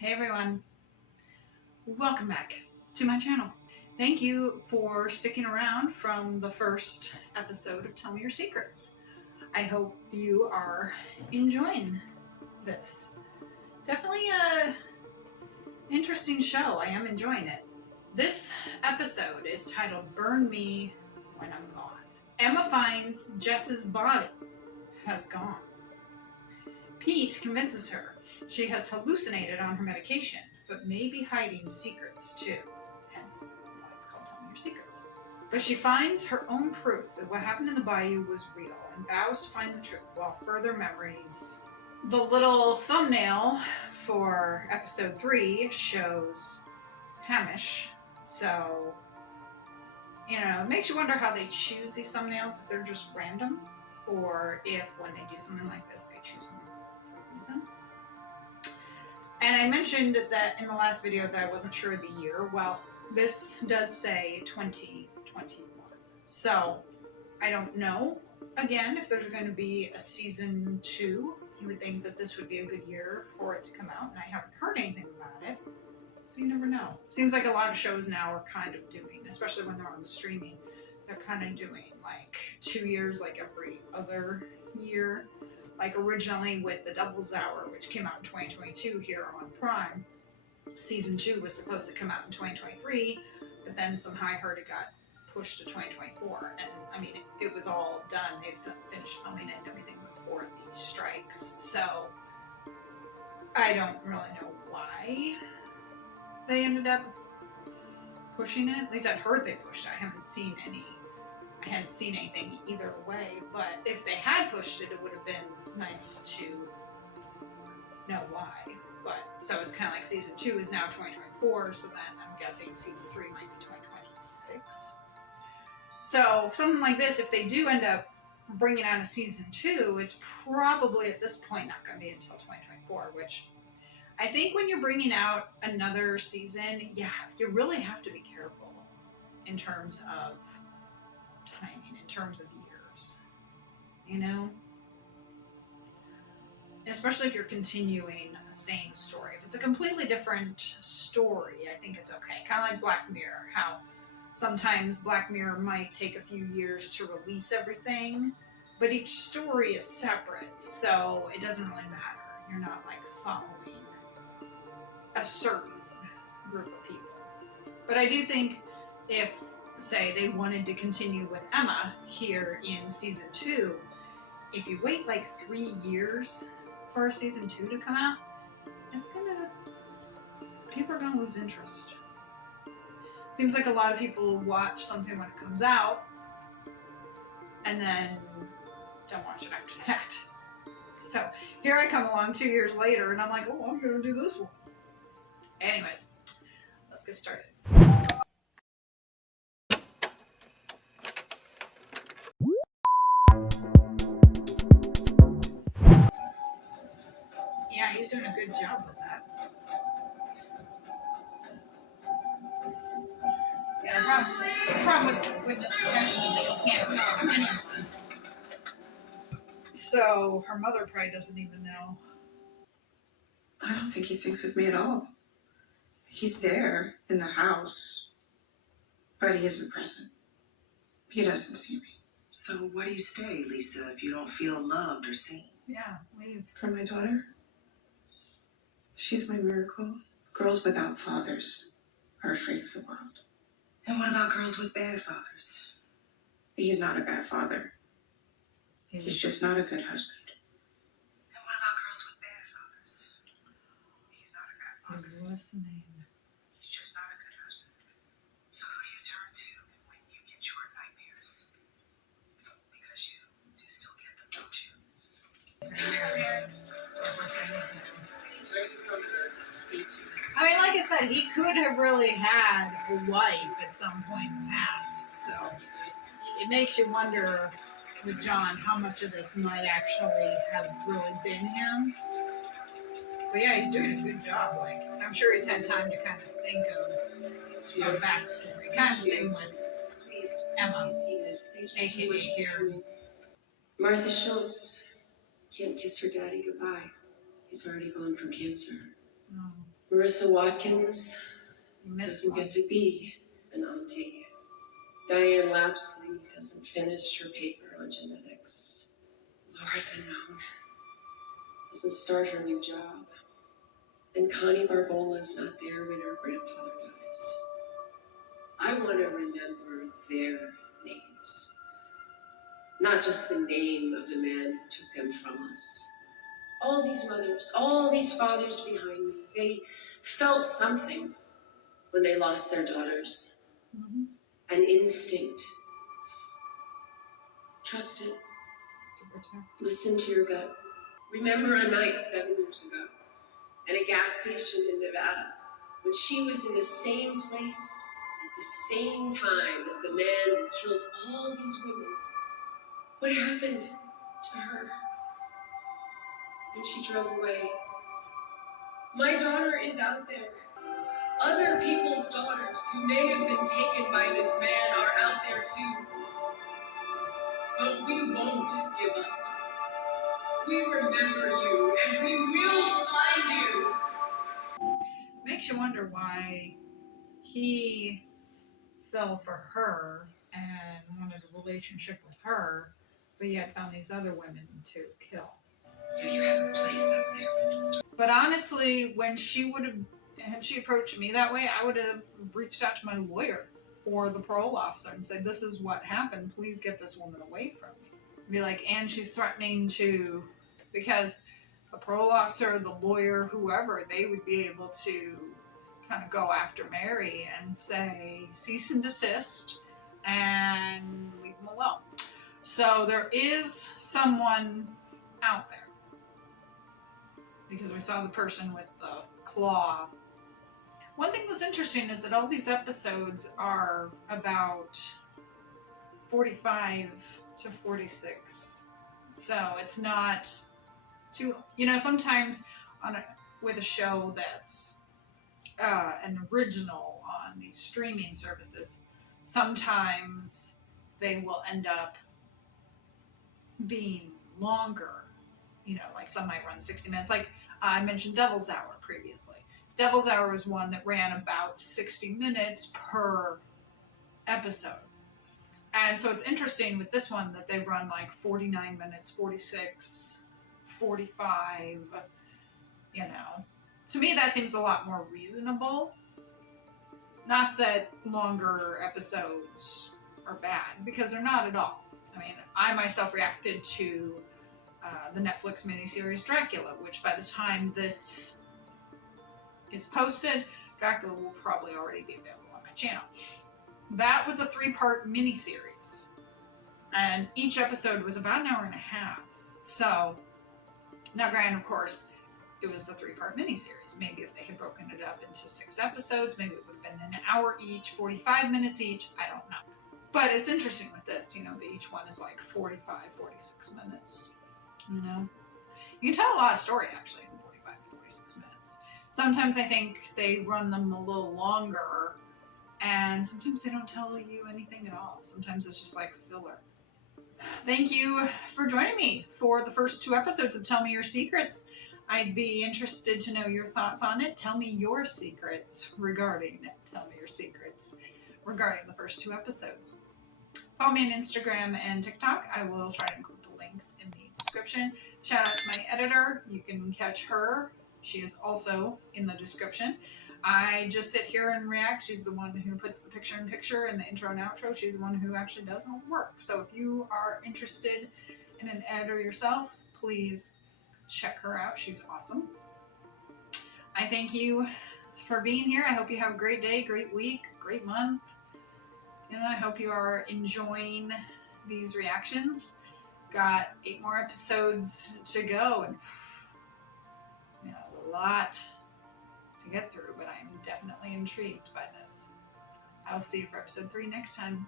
Hey everyone, welcome back to my channel. Thank you for sticking around from the first episode of Tell Me Your Secrets. I hope you are enjoying this. Definitely a interesting show. I am enjoying it. This episode is titled Burn Me When I'm Gone. Emma finds Jess's body has gone. Pete convinces her she has hallucinated on her medication, but may be hiding secrets too, hence why it's called Tell Me Your Secrets. But she finds her own proof that what happened in the bayou was real and vows to find the truth while further memories. The little thumbnail for episode 3 shows Hamish, so, it makes you wonder how they choose these thumbnails, if they're just random, or if when they do something like this, they choose them for a reason. And I mentioned that in the last video that I wasn't sure of the year. Well, this does say 2021. So, I don't know, again, if there's going to be a season 2. You would think that this would be a good year for it to come out, and I haven't heard anything about it. So you never know. Seems like a lot of shows now are kind of doing, especially when they're on streaming, they're kind of doing like 2 years, like every other year. Like originally with The Devil's Hour, which came out in 2022 here on Prime, season 2 was supposed to come out in 2023, but then somehow I heard it got pushed to 2024. And I mean, it was all done. They'd finished filming it and everything before the strikes. So I don't really know why they ended up pushing it. At least I'd heard they pushed it. I hadn't seen anything either way, but if they had pushed it, it would have been nice to know why. But so it's kind of like season 2 is now 2024, so then I'm guessing season 3 might be 2026. So something like this, if they do end up bringing on a season 2, it's probably at this point not going to be until 2024, which I think when you're bringing out another season, yeah, you really have to be careful in terms of timing, in terms of years, especially if you're continuing the same story. If it's a completely different story, I think it's okay. Kind of like Black Mirror, how sometimes Black Mirror might take a few years to release everything, but each story is separate, so it doesn't really matter. You're not like following a certain group of people. But I do think if, say, they wanted to continue with Emma here in season 2, if you wait like 3 years for season 2 to come out, people are gonna lose interest. Seems like a lot of people watch something when it comes out and then don't watch it after that. So here I come along 2 years later and I'm like, oh, I'm gonna do this one. Anyways, let's get started. Yeah, he's doing a good job with that. Yeah, the problem with witness protection is that you can't tell anyone. So her mother probably doesn't even know. I don't think he thinks of me at all. He's there in the house, but he isn't present. He doesn't see me. So why do you stay, Lisa, if you don't feel loved or seen? Yeah, leave. For my daughter, she's my miracle. Girls without fathers are afraid of the world. And what about girls with bad fathers? He's not a bad father. He's just not a good husband. And what about girls with bad fathers? He's not a bad father. He's listening. He's just not a good husband. So who do you turn to when you get your nightmares? Because you do still get them, don't you? I mean, like I said, he could have really had a wife at some point in the past, so it makes you wonder with John how much of this might actually have really been him. But yeah, he's doing a good job. Like, I'm sure he's had time to kind of think of a backstory. Kind of the same with Emma, aka here. Martha Schultz can't kiss her daddy goodbye. He's already gone from cancer. Oh. Marissa Watkins You missed doesn't one. get to be an auntie. Diane Lapsley doesn't finish her paper on genetics. Laura Danone doesn't start her new job. And Connie Barbola's not there when her grandfather dies. I want to remember their names. Not just the name of the man who took them from us. All these mothers, all these fathers behind me, they felt something when they lost their daughters. Mhm. An instinct. Trust it. Listen to your gut. Remember a night 7 years ago at a gas station in Nevada when she was in the same place at the same time as the man who killed all these women. What happened to her when she drove away? My daughter is out there. Other people's daughters who may have been taken by this man are out there too. But we won't give up. We remember you, and we will find you. Makes you wonder why he fell for her and wanted a relationship with her, but yet found these other women to kill. So you have a place up there with the stars. But honestly, when she would have, had she approached me that way, I would have reached out to my lawyer or the parole officer and said, this is what happened. Please get this woman away from me. Be like, and she's threatening to, because the parole officer, the lawyer, whoever, they would be able to kind of go after Mary and say, cease and desist and leave them alone. So there is someone out there. Because we saw the person with the claw. One thing that's interesting is that all these episodes are about 45 to 46. So it's not too, sometimes with a show that's an original on these streaming services, sometimes they will end up being longer. Like some might run 60 minutes. Like I mentioned Devil's Hour previously. Devil's Hour is one that ran about 60 minutes per episode. And so it's interesting with this one that they run like 49 minutes, 46, 45, To me, that seems a lot more reasonable. Not that longer episodes are bad, because they're not at all. I mean, I myself reacted to the Netflix miniseries Dracula, which by the time this is posted, Dracula will probably already be available on my channel. That was a 3-part miniseries, and each episode was about an hour and a half. So, now granted, of course, it was a 3-part miniseries. Maybe if they had broken it up into 6 episodes, maybe it would have been an hour each, 45 minutes each, I don't know. But it's interesting with this, that each one is like 45, 46 minutes. You can tell a lot of story actually in 45 to 46 minutes. Sometimes I think they run them a little longer, and sometimes they don't tell you anything at all. Sometimes it's just like filler. Thank you for joining me for the first 2 episodes of Tell Me Your Secrets. I'd be interested to know your thoughts on it. Tell me your secrets regarding Tell Me Your Secrets regarding the first 2 episodes. Follow me on Instagram and TikTok. I will try to include the links in the description. Shout out to my editor. You can catch her. She is also in the description. I just sit here and react. She's the one who puts the picture-in-picture and the intro and outro. She's the one who actually does all the work. So if you are interested in an editor yourself, please check her out. She's awesome. I thank you for being here. I hope you have a great day, great week, great month. I hope you are enjoying these reactions. Got 8 more episodes to go, and a lot to get through, but I'm definitely intrigued by this. I'll see you for episode 3 next time.